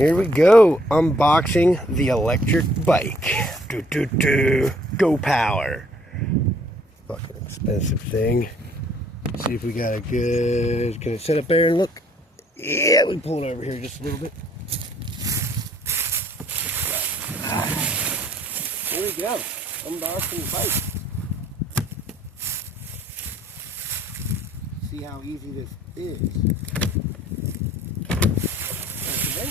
Here we go, unboxing the electric bike. Go power. Fucking expensive thing. See if we got a good. Can I set up there and look? Yeah, we pull it over here just a little bit. Here we go, unboxing the bike. See how easy this is. Okay,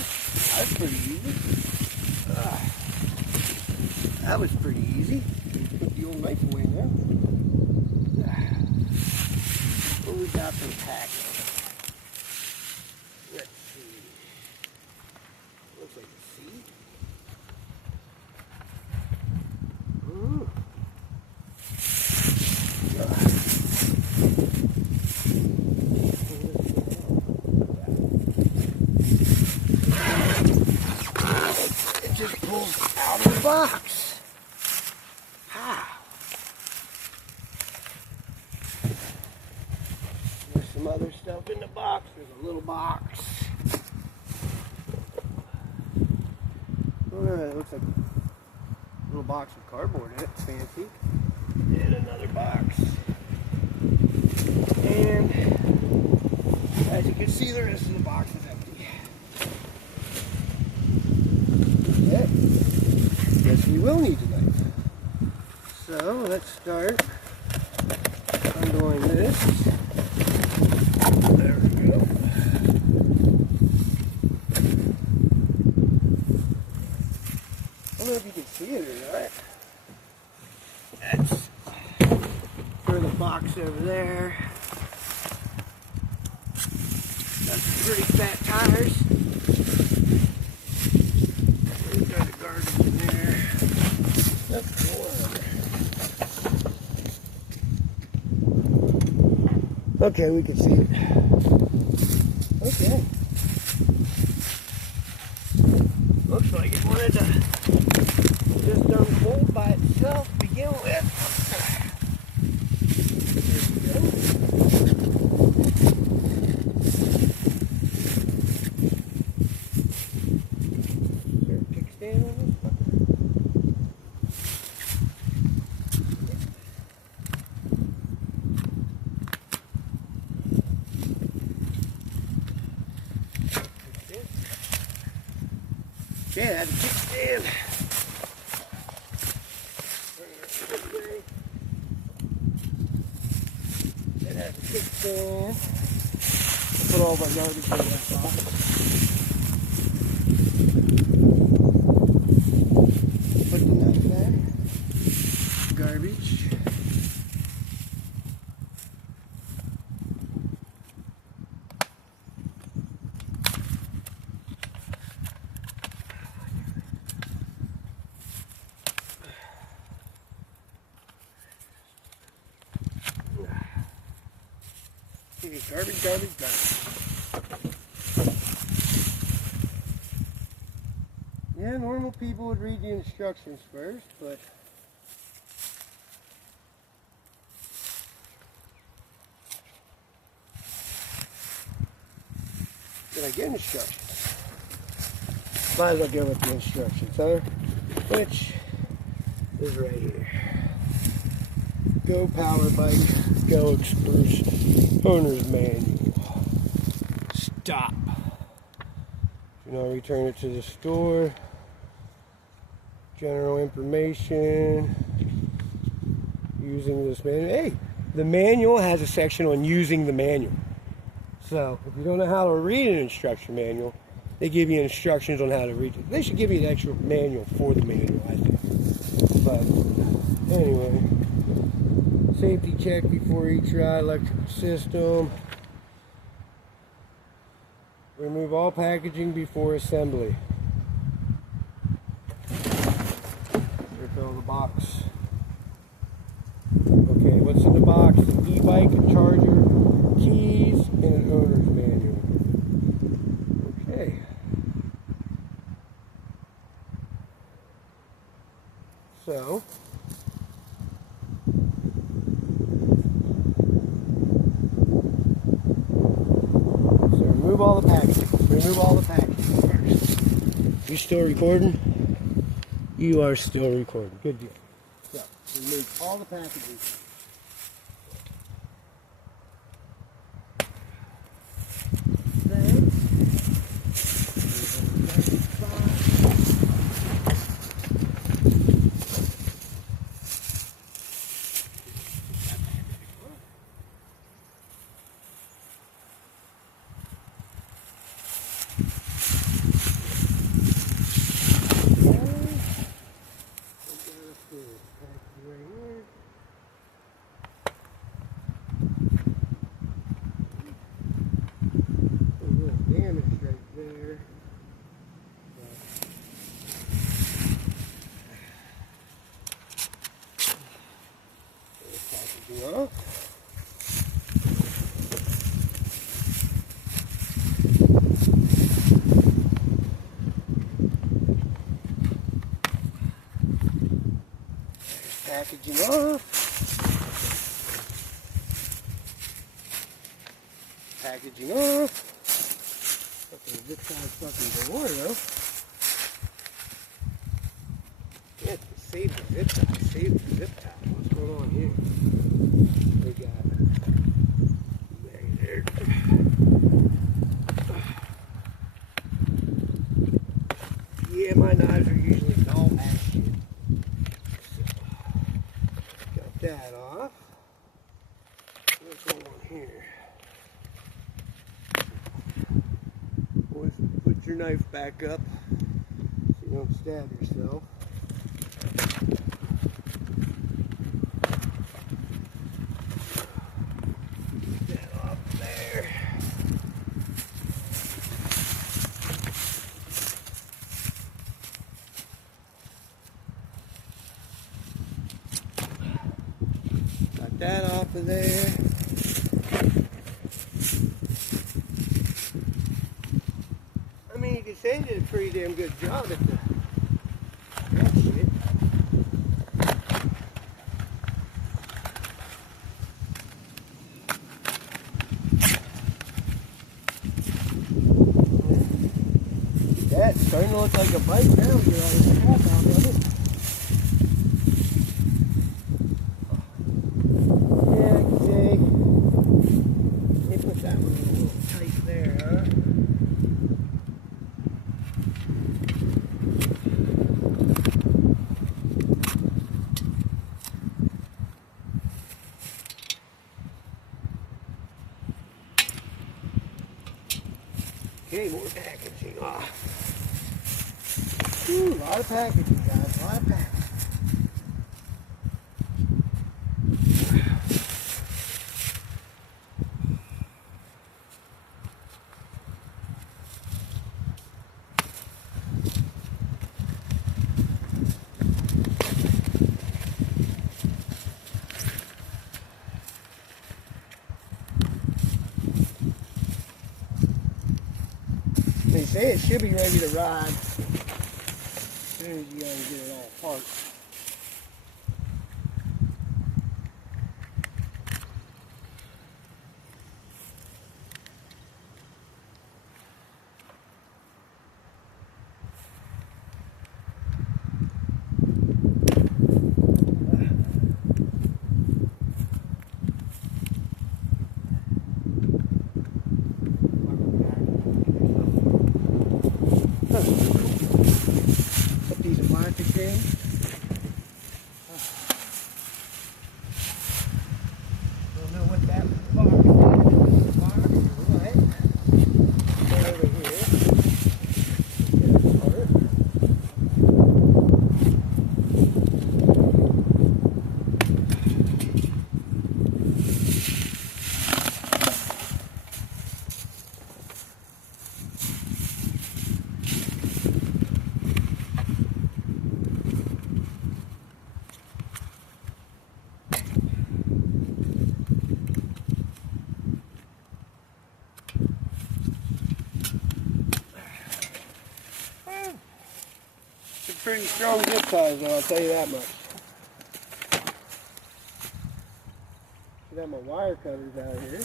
that's pretty easy. That was pretty easy. Put the old knife away now. What we got for packing? Let's see. Looks like a seed. Ooh. It just pulls out of the box. How? There's some other stuff in the box. There's a little box. It looks like a little box with cardboard in it. Fancy. And another box. And as you can see, the rest of the box is empty. Okay. Guess we will need a knife. So let's start undoing this. There we go. I don't know if you can see it or not. That's for the box over there. Got some pretty fat tires. We've got the garbage in there. That's more of it. Okay, we can see it. Okay. Looks like it wanted to just unfold by itself to begin with. There we go. Is there a kickstand on this? Yeah, that's a kickstand. It has a kickstand. Put all my garbage in that box. Put the knife there. Garbage. Garbage, garbage, garbage. Yeah, normal people would read the instructions first, but did I get instructions? Might as well go with the instructions, huh? Which is right here. Go power bike, go express. Owner's manual. Stop. You know, return it to the store. General information. Using this manual. Hey, the manual has a section on using the manual. So, if you don't know how to read an instruction manual, they give you instructions on how to read it. They should give you an extra manual for the manual, I think. But, anyway. Safety check before each ride, electrical system. Remove all packaging before assembly. Refill the box. Okay, what's in the box? An e-bike, a charger, keys, and an owner's manual. Okay. So, remove all the packaging. Remove all the packaging first. You still recording? You are still recording. Good deal. So, remove all the packaging. Then, packaging off. Packaging off. Okay, this side's fucking the water though. Yeah, save the zip tie. Save the zip tie. What's going on here? We got there. Yeah, my knives are usually all ass shit. That off. What's going on here? Always put your knife back up so you don't stab yourself. Get that off there. That off of there. I mean, you could say they did a pretty damn good job at that shit. That's starting to look like a bike now. Get all this crap out of it. Okay, more packaging off. Ooh, a lot of packaging, guys. A lot of packaging. They say it should be ready to ride as soon as you get it all apart. Put these in plastic things. Don't know what that bar is. Bar or what? Right over here. Get it apart. Pretty strong zip ties though, I'll tell you that much. Should have my wire cutters out here,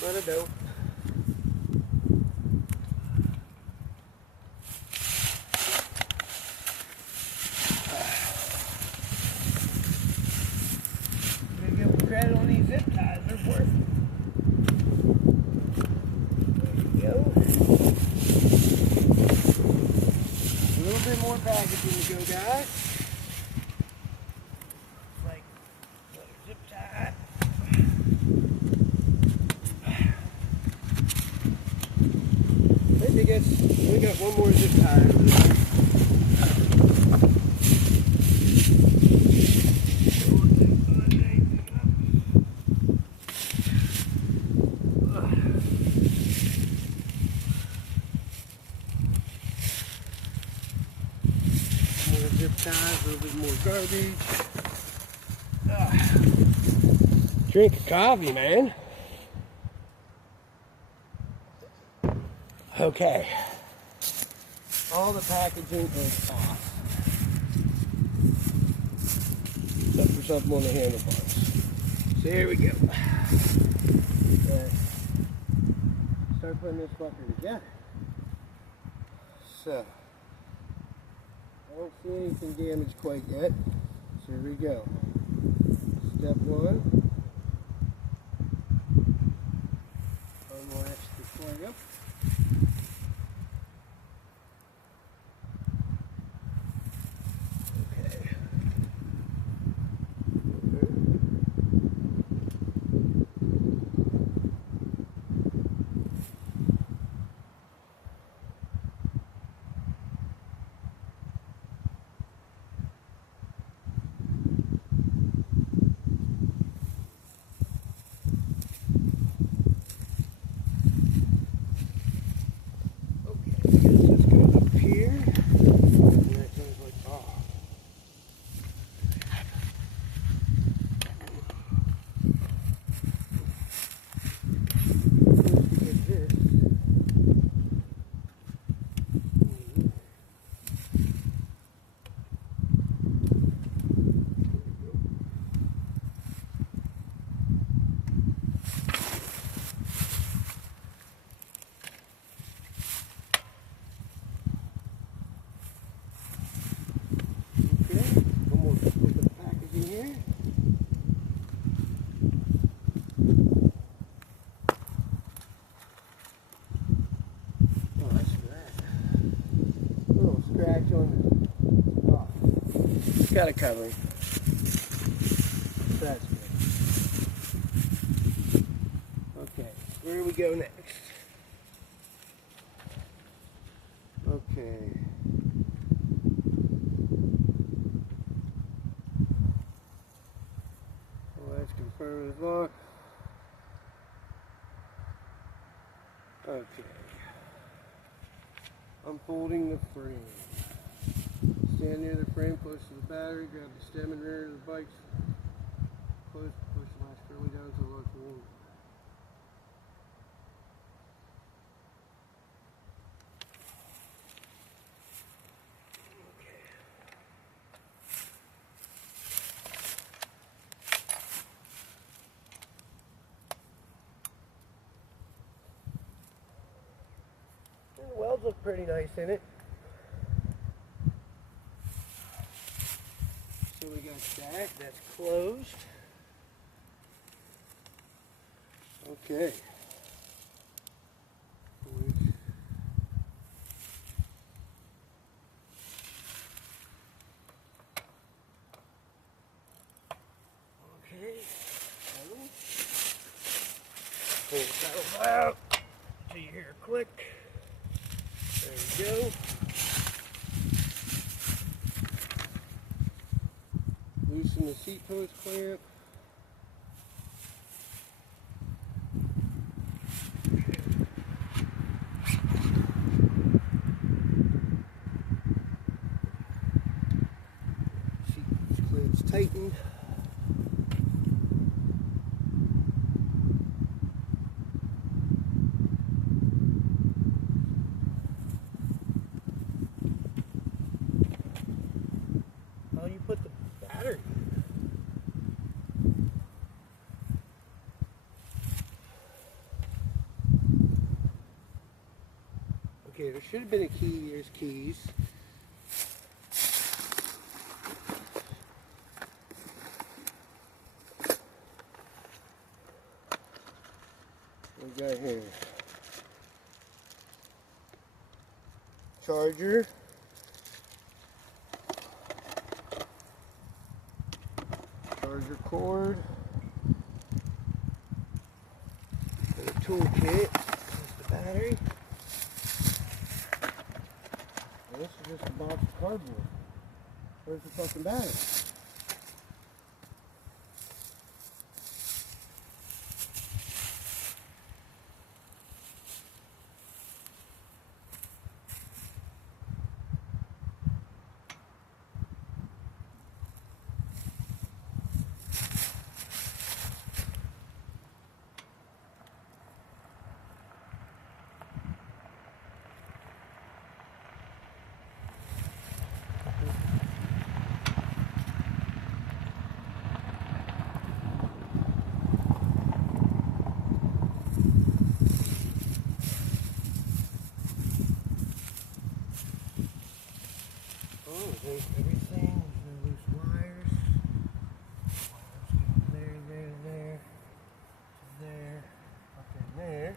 but I don't. A little bit more packaging to go, guys. Like zip tie. I guess we got one more zip tie over there. Zip ties, a little bit more garbage. Drink a coffee, man. Okay. All the packaging is off. Except for something on the handlebars. So here we go. Okay. Start putting this fucker together. So. I don't see anything damaged quite yet. So here we go. Step one. Unlatch the clamp. Okay. Got a covering. That's good. Okay, where do we go next? Okay. Well, let's confirm as well. Okay. Unfolding the frame. Stand near the frame, close to the battery, grab the stem and rear of the bike. Close, push the latch firmly down to the lock room. And the welds look pretty nice in it. So we got that, that's closed. Okay. Okay. Pull the pedal out till you hear a click. There you go. Loosen the seat post clamp. Seat post clamp's tightened. How you put the battery? Okay, there should have been a key. There's keys. What we got here? charger, charger cord, and a toolkit. There's the battery. And this is just a box of cardboard. Where's the fucking battery? There's everything. There's no loose wires. Wires going there, there, to there, up in there.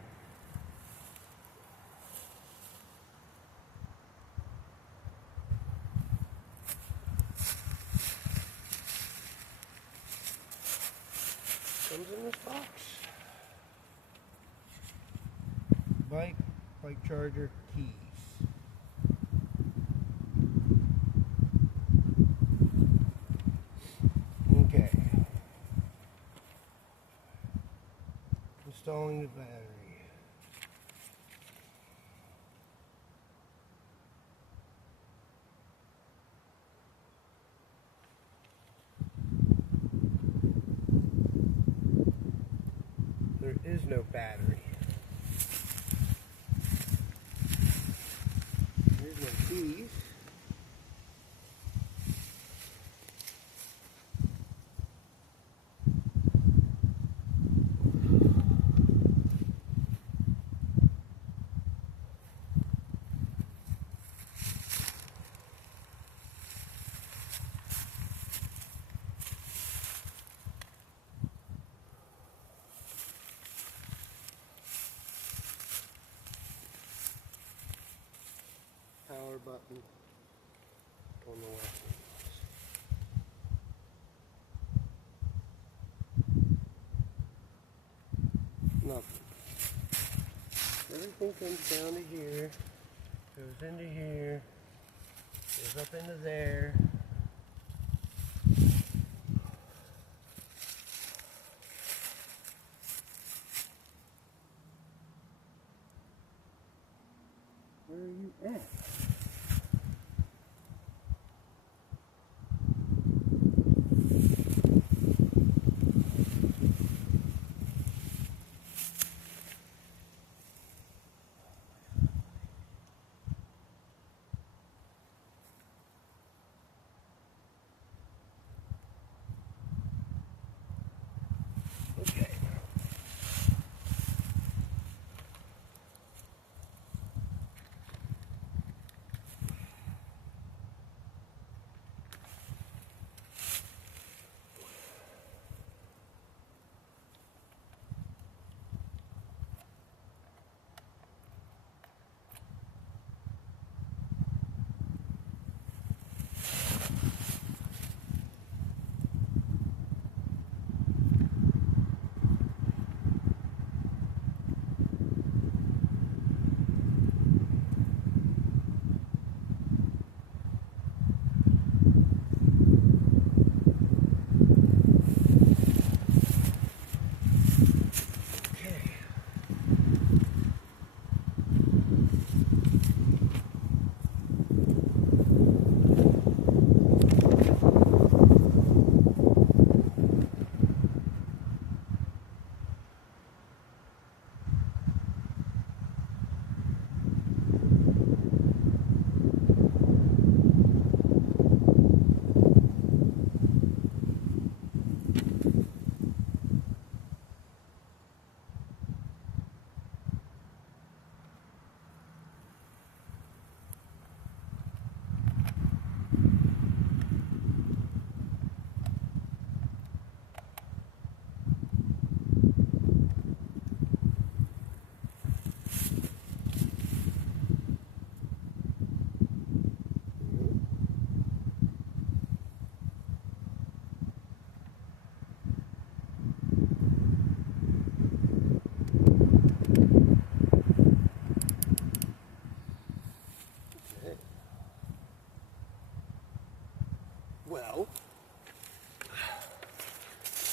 Comes in this box. Bike charger, keys. Okay. Installing the battery. There is no battery. Here's my keys. Power button on the left. Nothing. Everything comes down to here, goes into here, goes up into there. Where are you at? Okay.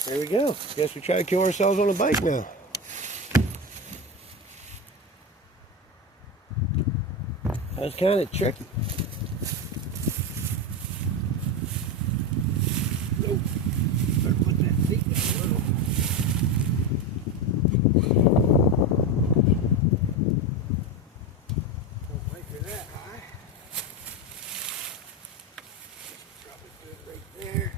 There we go. Guess we try to kill ourselves on a bike now. That was kind of tricky. Nope. Better put that seat down a little. Don't wait for that high. Drop it good right there.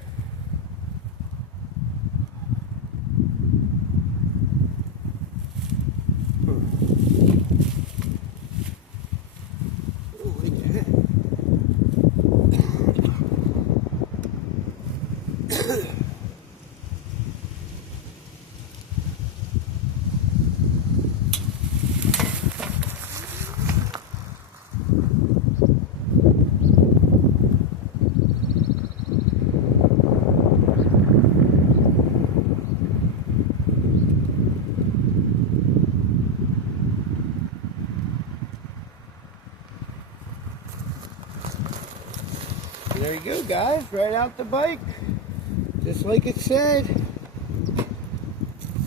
There you go, guys, right out the bike, just like it said.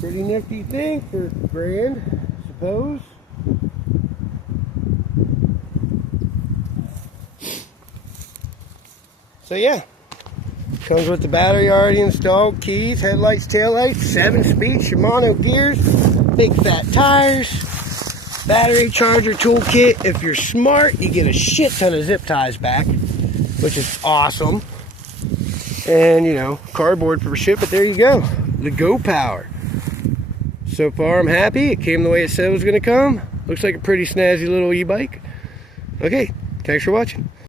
Pretty nifty thing for $1,000, I suppose. So yeah, comes with the battery already installed, keys, headlights, taillights, 7-speed Shimano gears, big fat tires, battery charger toolkit. If you're smart, you get a shit ton of zip ties back, which is awesome. And, you know, cardboard for shit, but there you go. The Go Power. So far, I'm happy. It came the way it said it was going to come. Looks like a pretty snazzy little e-bike. Okay, thanks for watching.